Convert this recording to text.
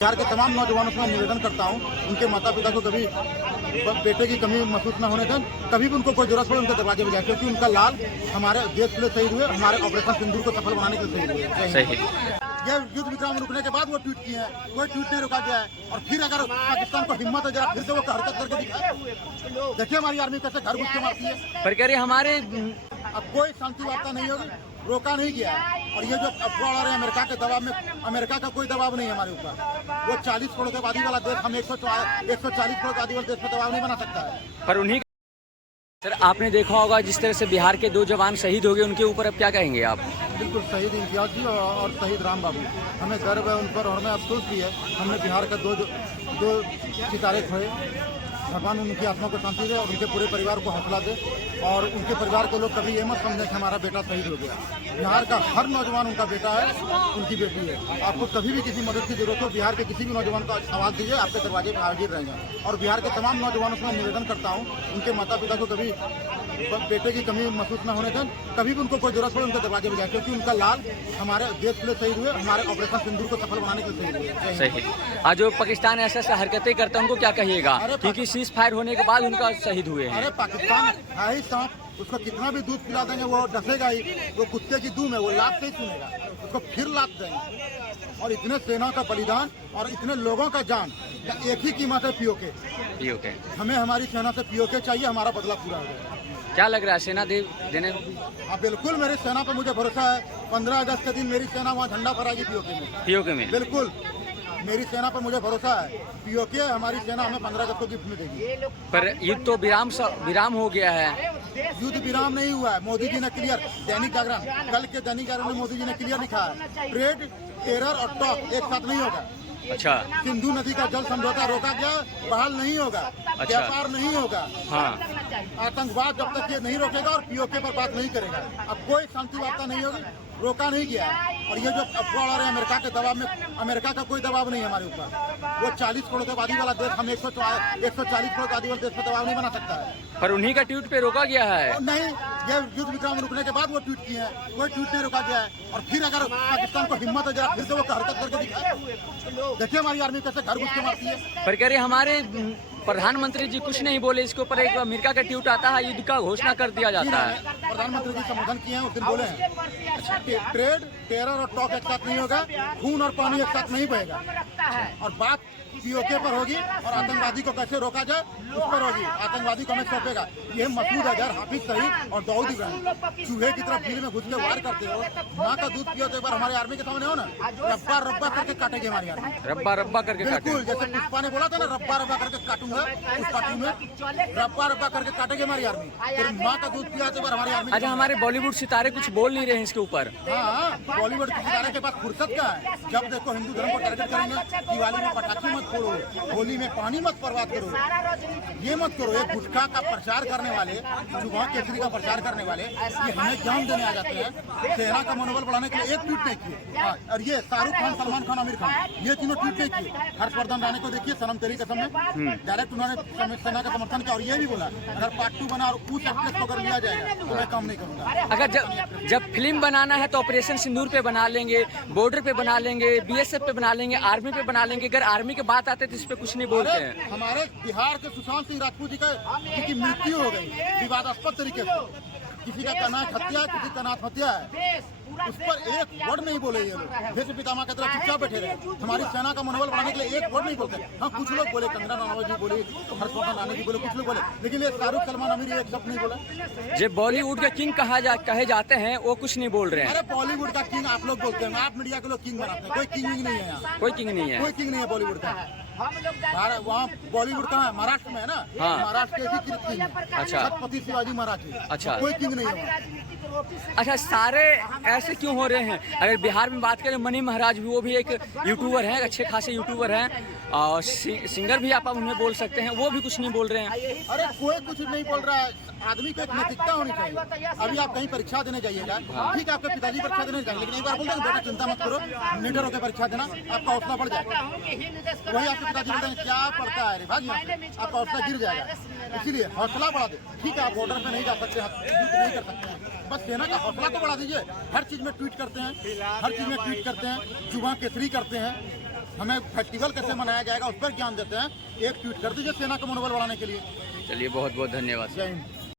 बिहार के तमाम नौजवानों से मैं निवेदन करता हूँ, उनके माता पिता को कभी बेटे की कमी महसूस न होने दें, कभी भी उनको कोई जरूरत पड़े उनके दरवाजे पर जाए, क्योंकि उनका लाल हमारे देश के लिए शहीद हुए, हमारे ऑपरेशन सिंदूर को सफल बनाने के लिए शहीद हुए। सही। ये युद्ध विराम रुकने के बाद वो ट्वीट किए हैं, कोई ट्वीट नहीं रोका गया है। और फिर अगर पाकिस्तान को हिम्मत है जरा फिर से वो हरकत करके दिखाए। देखिए हमारी आर्मी कैसे घर घुस के मारती है। पर कह रहे हमारे अब कोई शांति वार्ता नहीं होगी, रोका नहीं गया है। और ये जो अफवाह आ रहे हैं अमेरिका के दबाव में, अमेरिका का कोई दबाव नहीं है हमारे ऊपर। वो 40 करोड़ की आबादी वाला देश, हम 140 करोड़ की आबादी वाले देश पर दबाव नहीं बना सकता है। पर उन्हीं सर आपने देखा होगा जिस तरह से बिहार के 2 जवान शहीद हो गए, उनके ऊपर अब क्या कहेंगे आप? बिल्कुल शहीद इम्तियाज जी और शहीद राम बाबू, हमें गर्व है उन पर और हमें अफसोस भी है। हमने बिहार का दो सितारे खोए। भगवान उनकी आत्मा को शांति दे और उनके पूरे परिवार को हौसला दे। और उनके परिवार के लोग कभी ये मत समझें कि हमारा बेटा शहीद हो गया। बिहार का हर नौजवान उनका बेटा है, उनकी बेटी है। आपको कभी भी किसी मदद की जरूरत हो, बिहार के किसी भी नौजवान को आवाज़ दीजिए, आपके दरवाजे पर हाजिर रहेंगे। और बिहार के तमाम नौजवानों से मैं निवेदन करता हूँ, उनके माता पिता को कभी बेटे की कमी महसूस न होने दें, कभी भी उनको कोई जरूरत पड़े उनके दरवाजे पर जाए, क्योंकि उनका लाल हमारे देश के लिए शहीद हुए, हमारे ऑपरेशन सिंदूर को सफल बनाने के लिए शहीद हुए। सही। आज जो पाकिस्तान ऐसा हरकतें करता है उनको क्या कहिएगा, क्योंकि सीज फायर होने के बाद उनका शहीद हुए हैं? अरे पाकिस्तान है ही सांप, उसको कितना भी दूध पिला देंगे वो डसेगा ही। वो कुत्ते की दूम है, वो लात से ही सुनेगा, उसको फिर लात देंगे। और इतने सेना का बलिदान और इतने लोगों का जान, एक ही कीमत है पीओके। हमें हमारी सेना से पीओके चाहिए, हमारा बदला पूरा हो जाए। क्या लग रहा है सेना देने? हाँ बिल्कुल, मेरी सेना पर मुझे भरोसा है। 15 अगस्त के दिन मेरी सेना वहाँ झंडा फहराएगी पीओके में। बिल्कुल मेरी सेना पर मुझे भरोसा है। पीओके हमारी सेना हमें 15 अगस्त को गिफ्ट में देगी। पर युद्ध तो विराम हो गया है। युद्ध विराम नहीं हुआ है। मोदी जी ने क्लियर, दैनिक जागरण, कल के दैनिक जागरण में मोदी जी ने क्लियर लिखा है, ट्रेड, टेरर और टॉक एक साथ नहीं होगा। अच्छा। सिंधु नदी का जल समझौता रोका गया, बहाल नहीं होगा। व्यापार नहीं होगा। हाँ। आतंकवाद जब तक ये नहीं रोकेगा और पीओके पर बात नहीं करेगा। अब कोई शांति वार्ता नहीं होगी, रोका नहीं गया है। और ये जो अफवाह आ रहे हैं अमेरिका के दबाव में, अमेरिका का कोई दबाव नहीं है हमारे ऊपर। वो 40 करोड़ की आबादी वाला देश, हम 140 करोड़ की आबादी वाले देश पर दबाव नहीं बना सकता है। पर उन्हीं का ट्वीट पे रोका गया है? नहीं, ये युद्ध विराम रुकने के बाद वो ट्वीट किए हैं, कोई ट्वीट नहीं रोका गया है। और फिर अगर पाकिस्तान को हिम्मत है जरा फिर से वो हरकत करके दिखाए। देखिए हमारी आर्मी कैसे घर घुस के मारती है। पर कह रहे हमारे प्रधानमंत्री जी कुछ नहीं बोले इसके ऊपर, एक अमेरिका का ट्वीट आता है, युद्ध का घोषणा कर दिया जाता है। प्रधानमंत्री जी संबोधन किए हैं, उस दिन बोले हैं ट्रेड, टेरर और टॉक एक साथ नहीं होगा, खून और पानी एक साथ नहीं बहेगा। और बात पीओके पर होगी और आतंकवादी को कैसे रोका जाए उस पर होगी। आतंकवादी को हमें सौंपेगा। ये मसूद अजहर, हाफिज सईद और दाऊद इब्राहिम चूहे की तरह बिल में घुस के वार करते हो। माँ का दूध पियो तो एक बार हमारी आर्मी के सामने हो ना, रब्बा करके काटेगी हमारी आर्मी। रब्बा करके बिल्कुल, जैसे पुष्पा ने बोला था ना, रब्बा करके काटूंगा, उस काटू में रब्बा करके काटेगी हमारी आर्मी। फिर माँ का दूध पिया तो हमारी आर्मी। अच्छा, हमारे बॉलीवुड सितारे कुछ बोल नहीं रहे हैं इसके ऊपर? हाँ, बॉलीवुड के सितारे के पास फुर्सत का है। जब देखो हिंदू धर्म को टारगेट करेंगे, दिवाली में पटाखे मत फोड़ो, होली में पानी मत बर्बाद करो, ये मत करो। ये गुटखा का प्रचार करने वाले, जुबान केसरी का प्रचार करने वाले, ये हमें जान देने आ जाते हैं। सेना का मनोबल बढ़ाने के लिए एक ट्वीट नहीं किए। और ये शाहरुख खान, सलमान खान, आमिर खान, ये तीनों ट्वीट नहीं किए। हर्षवर्धन राणे को देखिए, सनम तेरी कसम में डायरेक्ट उन्होंने सेना का समर्थन किया। और ये भी बोला अगर पार्ट 2 बना और उस एक्ट्रेस को अगर लिया जाएगा तो मैं काम नहीं करूंगा। अगर जब फिल्म बनाना है तो ऑपरेशन सिंदूर पे बना लेंगे, बॉर्डर पे बना लेंगे, बीएसएफ पे बना लेंगे, आर्मी पे बना लेंगे। अगर आर्मी की बात आती है तो इस पे कुछ नहीं बोलते हैं। हमारे बिहार के सुशांत सिंह राजपूत जी की मृत्यु हो गई विवादास्पद तरीके से। किसी का कनाथ हत्या, किसी का नाथ हत्या है, उस पर एक वर्ड नहीं बोले ये लोग। भीष्म पितामह की तरह चुपचाप बैठे रहे। हमारी सेना का मनोबल बढ़ाने के लिए एक वर्ड नहीं बोलते। हाँ, कुछ लोग बोले, कंगना रनौत जी बोली, हर्षवर्धन राणे जी बोले, कुछ लोग बोले, लेकिन ये शाहरुख, सलमान, आमिर एक शब्द नहीं बोला। जो बॉलीवुड के किंग कहे जाते हैं वो कुछ नहीं बोल रहे हैं। अरे बॉलीवुड का किंग आप लोग बोलते हैं, आप मीडिया के लोग किंग बनाते हैं। कोई किंग नहीं है यहाँ, कोई किंग नहीं है, कोई किंग नहीं है बॉलीवुड का। वहाँ बॉलीवुड कहाँ है? महाराष्ट्र में है ना। हाँ। महाराष्ट्र के ही किंग है। अच्छा। छत्रपति शिवाजी महाराज जी। अच्छा। कोई किंग नहीं है। अच्छा, सारे ऐसे क्यों हो रहे हैं? अगर बिहार में बात करें, मनी महाराज भी, वो भी एक यूट्यूबर हैं, अच्छे खासे यूट्यूबर हैं, और सिंगर भी आप उन्हें बोल सकते हैं, वो भी कुछ नहीं बोल रहे हैं। अरे कोई कुछ नहीं बोल रहा है। आदमी को एक नैतिकता होनी चाहिए। अभी आप कहीं परीक्षा देने जाइएगा, ठीक है, आपके पिताजी परीक्षा देने जाएंगे, लेकिन एक बार बोल देंगे बेटा चिंता मत करो, निडर होकर परीक्षा देना, आपका हौसला बढ़ जाएगा। वही आपके पिताजी बोलते हैं क्या पढ़ता है रे भाग, आपका हौसला गिर जाएगा। इसीलिए हौसला बढ़ा दे। ठीक है, आप बॉर्डर पे नहीं जा सकते, नहीं कर सकते हैं, बस सेना का हौसला तो बढ़ा दीजिए। हर चीज में ट्वीट करते हैं, हर चीज में ट्वीट करते हैं, जुबान केसरी करते हैं, हमें फेस्टिवल कैसे मनाया जाएगा उस पर ज्ञान देते हैं। एक ट्वीट कर दीजिए सेना का मनोबल बढ़ाने के लिए। चलिए बहुत बहुत धन्यवाद। जय हिंद।